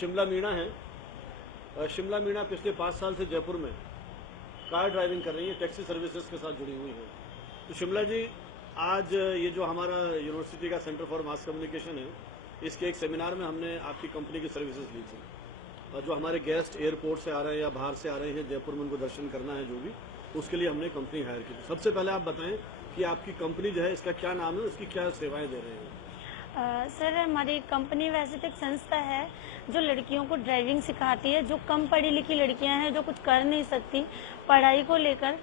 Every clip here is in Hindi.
शिमला मीणा है। शिमला मीणा पिछले 5 साल से जयपुर में कार ड्राइविंग कर रही है, टैक्सी सर्विसेज के साथ जुड़ी हुई है। तो शिमला जी, आज ये जो हमारा यूनिवर्सिटी का सेंटर फॉर मास कम्युनिकेशन है, इसके एक सेमिनार में हमने आपकी कंपनी की सर्विसेज ली थी। और जो हमारे गेस्ट एयरपोर्ट से आ रहे हैं या बाहर से आ रहे हैं, जयपुर में उनको दर्शन करना है जो भी, उसके लिए हमने कंपनी हायर की थी। सबसे पहले आप बताएं कि आपकी कंपनी जो है इसका क्या नाम है, उसकी क्या सेवाएं दे रहे हैं? सर, हमारी कंपनी वैसे तो एक संस्था है जो लड़कियों को ड्राइविंग सिखाती है, जो कम पढ़ी लिखी लड़कियां हैं, जो कुछ कर नहीं सकती पढ़ाई को लेकर,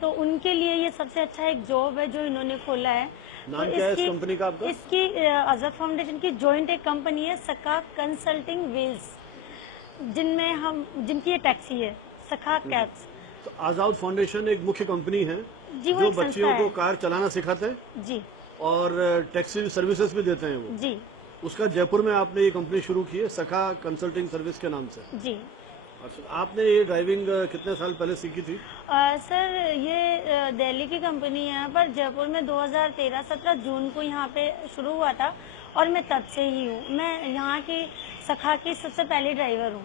तो उनके लिए ये सबसे अच्छा एक जॉब है जो इन्होंने खोला है। नाम क्या है इस कंपनी का आपका? इसकी आजाद फाउंडेशन की जॉइंट एक कंपनी है, सखा कंसल्टिंग व्हील्स, जिनकी ये टैक्सी है, सखा कैब्स। तो आजाद फाउंडेशन एक मुख्य कंपनी है जी, वो जो एक संस्था बच्चियों को है। कार चलाना सिखाते हैं जी और टैक्सी सर्विसेज भी देते हैं वो। जी उसका जयपुर में आपने ये कंपनी शुरू की है, सखा कंसल्टिंग सर्विस के नाम से। जी। अच्छा, आपने ये ड्राइविंग कितने साल पहले सीखी थी? सर, ये दिल्ली की कंपनी है, पर जयपुर में 2013-17 जून को यहाँ पे शुरू हुआ था और मैं तब से ही हूँ। मैं यहाँ की सखा की सबसे पहली ड्राइवर हूँ।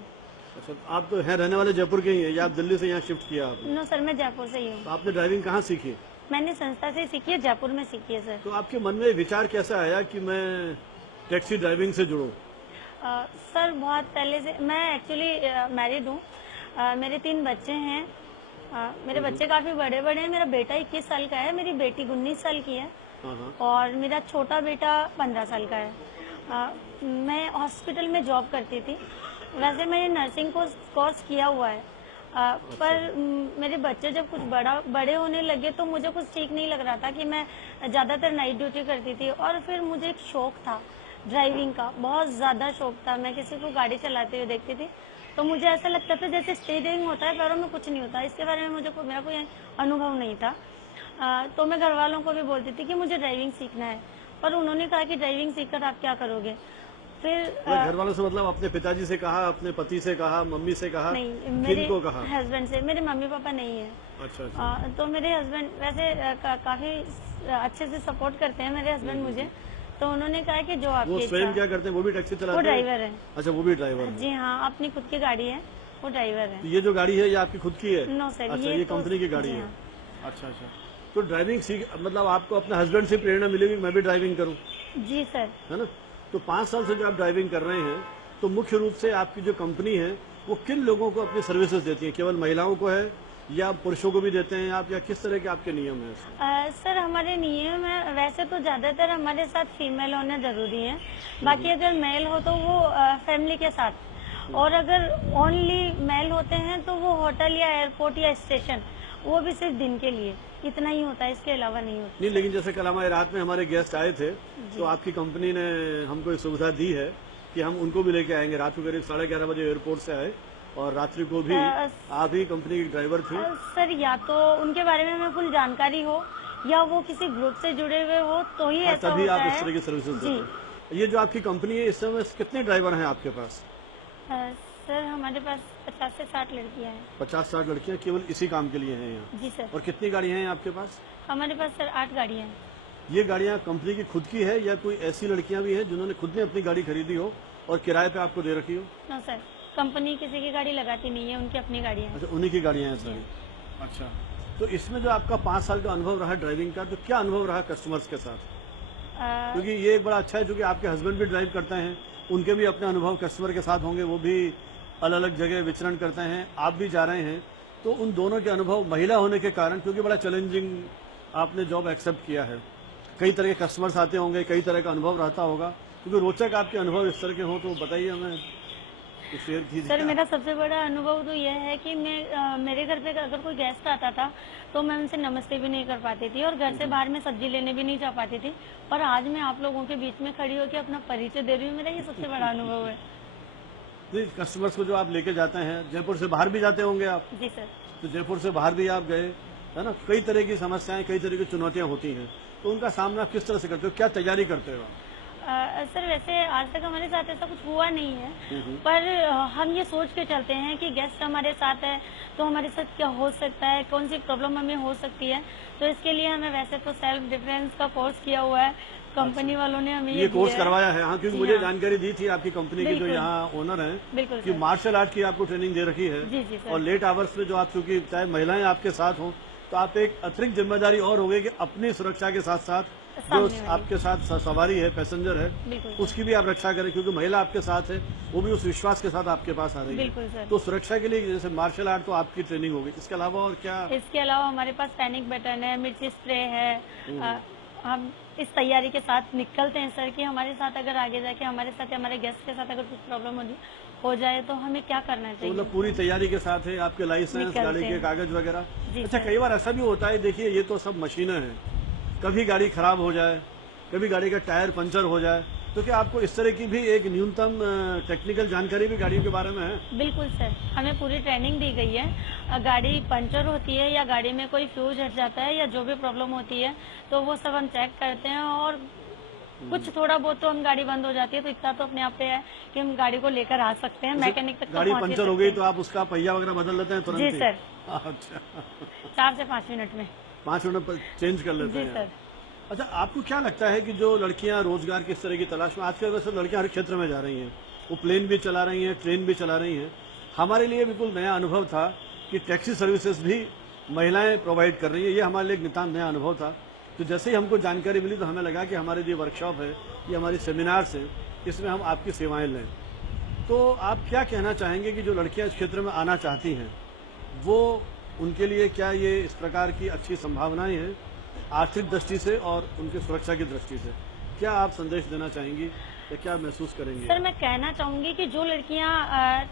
अच्छा, आप तो हैं रहने वाले जयपुर के ही हैं या आप दिल्ली से यहाँ शिफ्ट किया आपने? नो सर, मैं जयपुर से ही हूँ। तो आपने ड्राइविंग कहाँ सीखी? मैंने संस्था से सीखी है, जयपुर में सीखी है सर। तो आपके मन में विचार कैसा आया कि मैं टैक्सी ड्राइविंग से जुड़ूं? सर, बहुत पहले से मैं एक्चुअली मैरिड हूँ। मेरे 3 बच्चे हैं। मेरे बच्चे काफी बड़े बड़े हैं। मेरा बेटा 21 साल का है, मेरी बेटी 19 साल की है और मेरा छोटा बेटा 15 साल का है। मैं हॉस्पिटल में जॉब करती थी। वैसे मैंने नर्सिंग कोर्स किया हुआ है, पर मेरे बच्चे जब कुछ बड़े होने लगे तो मुझे कुछ ठीक नहीं लग रहा था कि मैं ज़्यादातर नाइट ड्यूटी करती थी। और फिर मुझे एक शौक था ड्राइविंग का, बहुत ज़्यादा शौक था। मैं किसी को गाड़ी चलाते हुए देखती थी तो मुझे ऐसा लगता था जैसे स्टीयरिंग होता है, पैरों में कुछ नहीं होता। इसके बारे में मेरा कोई अनुभव नहीं था। तो मैं घर वालों को भी बोलती थी कि मुझे ड्राइविंग सीखना है, पर उन्होंने कहा कि ड्राइविंग सीखकर आप क्या करोगे। फिर घर वालों से मतलब अपने पिताजी से कहा, अपने पति से कहा, मम्मी से कहा? नहीं, मेरे किनको कहा? हस्बैंड से। मेरे मम्मी पापा नहीं है। अच्छा। तो मेरे हस्बैंड वैसे काफी अच्छे से सपोर्ट करते हैं मेरे हस्बैंड मुझे। तो उन्होंने कहा कि जो आपकी वो स्वयं इच्छा। क्या करते हैं? वो भी टैक्सी चलाते हैं? वो ड्राइवर है। अच्छा, वो भी ड्राइवर है। जी हाँ, अपनी खुद की गाड़ी है, वो ड्राइवर है। तो ये जो गाड़ी है ये आपकी खुद की है? नो सर, अच्छा, ये तो कंपनी की गाड़ी जी है। हाँ। अच्छा। तो ड्राइविंग सीख मतलब आपको अपने हस्बैंड से प्रेरणा मिलेगी मैं भी ड्राइविंग करूं, जी सर। है ना? तो 5 साल से जो आप ड्राइविंग कर रहे हैं, तो मुख्य रूप से आपकी जो कंपनी है वो किन लोगों को अपनी सर्विसेज देती है? केवल महिलाओं को है या पुरुषों को भी देते हैं आप, या किस तरह के आपके नियम है? सर, हमारे नियम है वैसे तो ज्यादातर हमारे साथ फीमेल होना जरूरी है। बाकी अगर मेल हो तो वो फैमिली के साथ, और अगर ओनली मेल होते हैं तो वो होटल या एयरपोर्ट या स्टेशन, वो भी सिर्फ दिन के लिए। इतना ही होता है, इसके अलावा नहीं होता। नहीं, लेकिन जैसे कल हमारे रात में हमारे गेस्ट आए थे तो आपकी कंपनी ने हमको एक सुविधा दी है कि हम उनको भी लेके आएंगे। रात को करीब 11:30 बजे एयरपोर्ट से आए और रात्रि को भी आप ही कंपनी की ड्राइवर थे। सर, या तो उनके बारे में हमें फुल जानकारी हो या वो किसी ग्रुप से जुड़े हुए हो तो ही ऐसा तभी होता आप है। इस तरह की सर्विसेज देते हैं। ये जो आपकी कंपनी है, इस समय कितने ड्राइवर हैं आपके पास? सर, हमारे पास 50 से 60 लड़कियां हैं। 50-60 लड़कियां केवल इसी काम के लिए हैं यहाँ? जी सर। और कितनी गाड़ियां हैं आपके पास? हमारे पास सर 8 गाड़ियां हैं। ये गाड़ियां कंपनी की खुद की है या कोई ऐसी लड़कियां भी हैं जिन्होंने खुद ने अपनी गाड़ी खरीदी हो और किराए पे आपको दे रखी हो? नो सर, कंपनी किसी की गाड़ी लगाती नहीं है, उनकी अपनी गाड़ियां हैं। अच्छा, उन्हीं की गाड़ियां हैं सारी। अच्छा, तो इसमें जो आपका 5 साल का अनुभव रहा ड्राइविंग का, तो क्या अनुभव रहा कस्टमर्स के साथ? क्योंकि ये एक बड़ा अच्छा है, क्योंकि आपके हस्बैंड भी ड्राइव करते हैं, उनके भी अपने अनुभव कस्टमर के साथ होंगे, वो भी अलग अलग जगह विचरण करते हैं, आप भी जा रहे हैं, तो उन दोनों के अनुभव महिला होने के कारण, क्योंकि बड़ा चैलेंजिंग आपने जॉब एक्सेप्ट किया है, कई तरह के कस्टमर्स आते होंगे, कई तरह का अनुभव रहता होगा, क्योंकि रोचक आपके अनुभव इस तरह के हो तो बताइए हमें, तो शेयर कीजिए। सर, मेरा सबसे बड़ा अनुभव तो यह है कि मेरे घर पे अगर कोई गेस्ट आता था तो मैं उनसे नमस्ते भी नहीं कर पाती थी और घर से बाहर में सब्जी लेने भी नहीं जा पाती थी। पर आज मैं आप लोगों के बीच में खड़ी होकर अपना परिचय दे रही हूँ, मेरा ये सबसे बड़ा अनुभव है। कस्टमर्स को जो आप लेके जाते हैं, जयपुर से बाहर भी जाते होंगे आप? जी सर। तो जयपुर से बाहर भी आप गए, है ना? कई तरह की समस्याएं, कई तरह की चुनौतियां होती हैं, तो उनका सामना किस तरह से करते हो, क्या तैयारी करते हो? सर वैसे आज तक हमारे साथ ऐसा कुछ हुआ नहीं है, पर हम ये सोच के चलते हैं कि गेस्ट हमारे साथ है तो हमारे साथ क्या हो सकता है, कौन सी प्रॉब्लम हमें हो सकती है। तो इसके लिए हमें वैसे तो सेल्फ डिफेंस का कोर्स किया हुआ है, कंपनी वालों ने हमें ये कोर्स करवाया है। हाँ, क्योंकि मुझे जानकारी दी थी आपकी कंपनी के जो यहाँ ओनर हैं, बिल्कुल कि मार्शल आर्ट की आपको ट्रेनिंग दे रखी है। जी जी सर। और लेट आवर्स में जो आप, चूंकि चाहे महिलाएं आपके साथ हों, तो आप एक अतिरिक्त जिम्मेदारी और हो गई कि अपनी सुरक्षा के साथ साथ जो आपके साथ सवारी है, पैसेंजर है, उसकी भी आप रक्षा करें, क्योंकि महिला आपके साथ है, वो भी उस विश्वास के साथ आपके पास आ रही है। तो सुरक्षा के लिए जैसे मार्शल आर्ट तो आपकी ट्रेनिंग होगी, इसके अलावा और क्या? इसके अलावा हमारे पास पैनिक बटन है, मिर्ची स्प्रे है। हम इस तैयारी के साथ निकलते हैं सर कि हमारे साथ अगर आगे जाके हमारे साथ या हमारे गेस्ट के साथ अगर कुछ प्रॉब्लम हो जाए तो हमें क्या करना चाहिए। मतलब पूरी तैयारी के साथ है, आपके लाइसेंस, गाड़ी के कागज वगैरह। अच्छा, कई बार ऐसा भी होता है, देखिए ये तो सब मशीनें हैं, कभी गाड़ी खराब हो जाए, कभी गाड़ी का टायर पंचर हो जाए, तो क्या आपको इस तरह की भी एक न्यूनतम टेक्निकल जानकारी भी गाड़ियों के बारे में है? बिल्कुल सर, हमें पूरी ट्रेनिंग दी गई है। गाड़ी पंचर होती है या गाड़ी में कोई फ्यूज हट जाता है या जो भी प्रॉब्लम होती है तो वो सब हम चेक करते हैं, और कुछ थोड़ा बहुत तो हम गाड़ी बंद हो जाती है तो इतना तो अपने आप पे है कि हम गाड़ी को लेकर आ सकते हैं, मैकेनिक तक गाड़ी पंचर हो गई तो आप उसका पहिया वगैरह बदल लेते हैं तुरंत? जी सर। अच्छा, 4 से 5 मिनट में 5 मिनट चेंज कर लेते हैं? जी सर। अच्छा, आपको क्या लगता है कि जो लड़कियां रोजगार की इस तरह की तलाश में, आजकल वैसे लड़कियां हर क्षेत्र में जा रही हैं, वो प्लेन भी चला रही हैं, ट्रेन भी चला रही हैं, हमारे लिए बिल्कुल नया अनुभव था कि टैक्सी सर्विसेज भी महिलाएं प्रोवाइड कर रही हैं, ये हमारे लिए एक नितांत नया अनुभव था। तो जैसे ही हमको जानकारी मिली तो हमें लगा कि हमारे जो वर्कशॉप है, ये हमारी सेमिनार्स हैं, इसमें हम आपकी सेवाएं लें। तो आप क्या कहना चाहेंगे कि जो लड़कियां इस क्षेत्र में आना चाहती हैं, वो उनके लिए क्या ये इस प्रकार की अच्छी संभावनाएं हैं आर्थिक दृष्टि से और उनकी सुरक्षा की दृष्टि से? क्या आप संदेश देना चाहेंगी या क्या महसूस करेंगे? सर मैं कहना चाहूंगी कि जो लड़कियां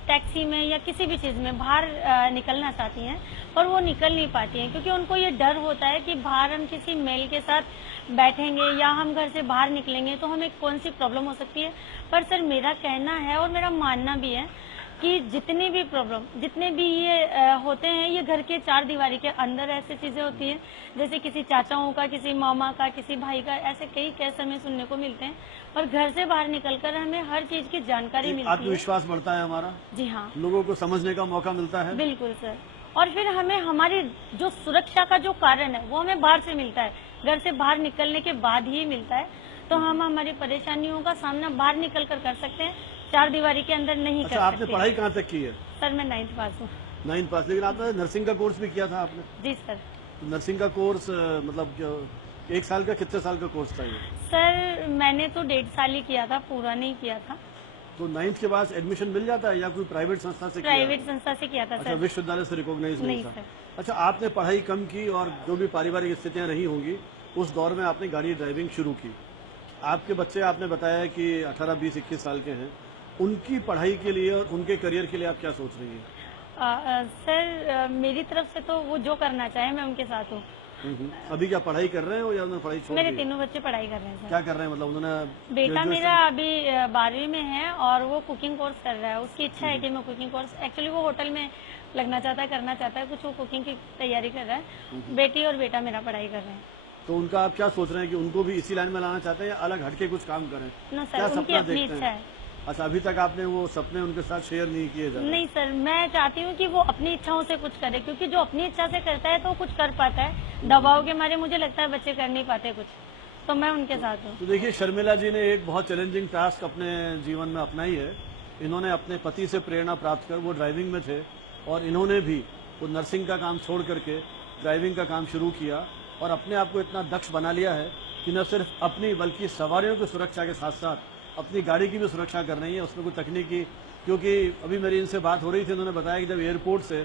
टैक्सी में या किसी भी चीज में बाहर निकलना चाहती हैं पर वो निकल नहीं पाती हैं, क्योंकि उनको ये डर होता है कि बाहर हम किसी मेल के साथ बैठेंगे या हम घर से बाहर निकलेंगे तो हमें कौन सी प्रॉब्लम हो सकती है। पर सर मेरा कहना है और मेरा मानना भी है कि जितने भी ये होते हैं, ये घर के 4 दीवारी के अंदर ऐसी चीजें होती हैं, जैसे किसी चाचाओं का, किसी मामा का, किसी भाई का, ऐसे कई केस हमें सुनने को मिलते हैं। और घर से बाहर निकलकर हमें हर चीज की जानकारी मिलती है, आत्मविश्वास बढ़ता है हमारा। जी हाँ, लोगों को समझने का मौका मिलता है। बिल्कुल सर। और फिर हमें हमारी जो सुरक्षा का जो कारण है वो हमें बाहर से मिलता है, घर से बाहर निकलने के बाद ही मिलता है। तो हम हमारी परेशानियों का सामना बाहर निकल कर सकते हैं, 4 दीवारी के अंदर नहीं कर सकते। आपने पढ़ाई कहाँ तक की है? सर मैं 9th पास हूँ। 9th पास, लेकिन आपने नर्सिंग का कोर्स भी किया था आपने? जी सर। तो नर्सिंग का कोर्स मतलब 1 साल का, कितने साल का कोर्स था ये? सर मैंने तो 1.5 साल ही किया था, पूरा नहीं किया था। तो 9th के बाद एडमिशन मिल जाता है या कोई प्राइवेट संस्था से? प्राइवेट संस्था से किया था। अच्छा, विश्वविद्यालय से रिकॉग्नाइज नहीं था? अच्छा, आपने पढ़ाई कम की और जो भी पारिवारिक स्थितियां रही होंगी उस दौर में आपने गाड़ी ड्राइविंग शुरू की। आपके बच्चे, आपने बताया कि 18, 20, 21 साल के हैं, उनकी पढ़ाई के लिए और उनके करियर के लिए आप क्या सोच रही हैं? सर मेरी तरफ से तो वो जो करना चाहे मैं उनके साथ हूँ। अभी क्या पढ़ाई कर रहे हैं या उन्होंने पढ़ाई छोड़ दी? मेरे तीनों बच्चे पढ़ाई कर रहे हैं सर। क्या कर रहे हैं, मतलब उन्होंने? बेटा मेरा अभी 12वीं में है और वो कुकिंग कोर्स कर रहा है। उसकी इच्छा है कि मैं कुकिंग कोर्स, एक्चुअली वो होटल में लगना चाहता है, करना चाहता है कुछ, वो कुकिंग की तैयारी कर रहा है। बेटी और बेटा मेरा पढ़ाई कर रहे हैं। तो उनका आप क्या सोच रहे हैं कि उनको भी इसी लाइन में लाना चाहते हैं या अलग हटके कुछ काम करें? ना सर, उनकी अपनी इच्छा है। अच्छा, अभी तक आपने वो सपने उनके साथ शेयर नहीं किए जा रहे? नहीं सर, मैं चाहती हूँ कि वो अपनी इच्छाओं से कुछ करे, क्योंकि जो अपनी इच्छा से करता है तो वो कुछ कर पाता है। दबाव के मारे मुझे लगता है बच्चे कर नहीं पाते कुछ, तो मैं उनके साथ हूँ। तो देखिए, शर्मिला जी ने एक बहुत चैलेंजिंग टास्क अपने जीवन में अपनाई है। इन्होंने अपने पति से प्रेरणा प्राप्त कर, वो ड्राइविंग में थे और इन्होंने भी वो नर्सिंग का काम छोड़ करके ड्राइविंग का काम शुरू किया और अपने आप को इतना दक्ष बना लिया है कि न सिर्फ अपनी बल्कि सवारियों की सुरक्षा के साथ साथ अपनी गाड़ी की भी सुरक्षा कर रही है। उसमें कोई तकनीकी, क्योंकि अभी मेरी इनसे बात हो रही थी, उन्होंने बताया कि जब एयरपोर्ट से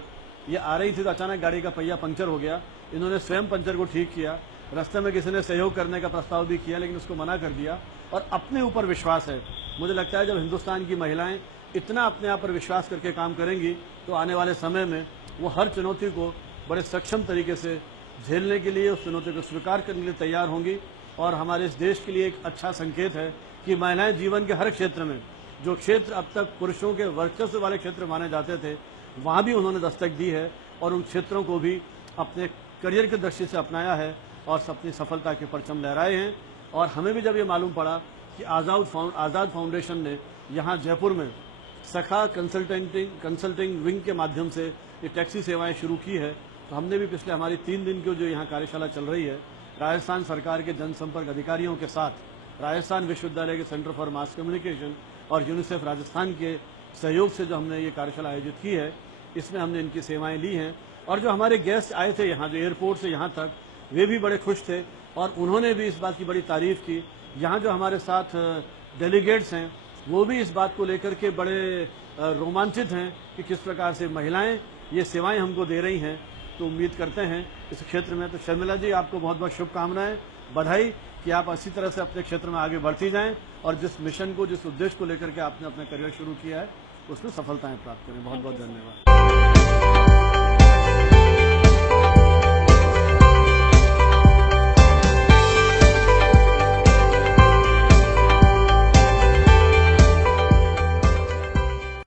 ये आ रही थी तो अचानक गाड़ी का पहिया पंचर हो गया। इन्होंने स्वयं पंचर को ठीक किया, रास्ते में किसी ने सहयोग करने का प्रस्ताव भी किया लेकिन उसको मना कर दिया और अपने ऊपर विश्वास है। मुझे लगता है जब हिंदुस्तान की महिलाएं इतना अपने आप पर विश्वास करके काम करेंगी तो आने वाले समय में वो हर चुनौती को बड़े सक्षम तरीके से झेलने के लिए, उस चुनौती को स्वीकार करने के लिए तैयार होंगी। और हमारे इस देश के लिए एक अच्छा संकेत है कि महिलाएं जीवन के हर क्षेत्र में, जो क्षेत्र अब तक पुरुषों के वर्चस्व वाले क्षेत्र माने जाते थे, वहां भी उन्होंने दस्तक दी है और उन क्षेत्रों को भी अपने करियर की दृष्टि से अपनाया है और अपनी सफलता के परचम लहराए हैं। और हमें भी जब ये मालूम पड़ा कि आज़ाद फाउंडेशन ने यहाँ जयपुर में सखा कंसल्टिंग विंग के माध्यम से ये टैक्सी सेवाएं शुरू की है। तो हमने भी पिछले हमारी 3 दिन की जो यहाँ कार्यशाला चल रही है, राजस्थान सरकार के जनसंपर्क अधिकारियों के साथ राजस्थान विश्वविद्यालय के सेंटर फॉर मास कम्युनिकेशन और यूनिसेफ राजस्थान के सहयोग से जो हमने ये कार्यशाला आयोजित की है, इसमें हमने इनकी सेवाएं ली हैं। और जो हमारे गेस्ट आए थे यहाँ, जो एयरपोर्ट से यहाँ तक, वे भी बड़े खुश थे और उन्होंने भी इस बात की बड़ी तारीफ की। यहाँ जो हमारे साथ डेलीगेट्स हैं, वो भी इस बात को लेकर के बड़े रोमांचित हैं कि किस प्रकार से महिलाएं ये सेवाएं हमको दे रही हैं। तो उम्मीद करते हैं इस क्षेत्र में। तो शर्मिला जी, आपको बहुत बहुत शुभकामनाएं, बधाई कि आप इसी तरह से अपने क्षेत्र में आगे बढ़ती जाएं और जिस मिशन को, जिस उद्देश्य को लेकर के आपने अपना करियर शुरू किया है, उसमें सफलताएं प्राप्त करें। बहुत बहुत धन्यवाद।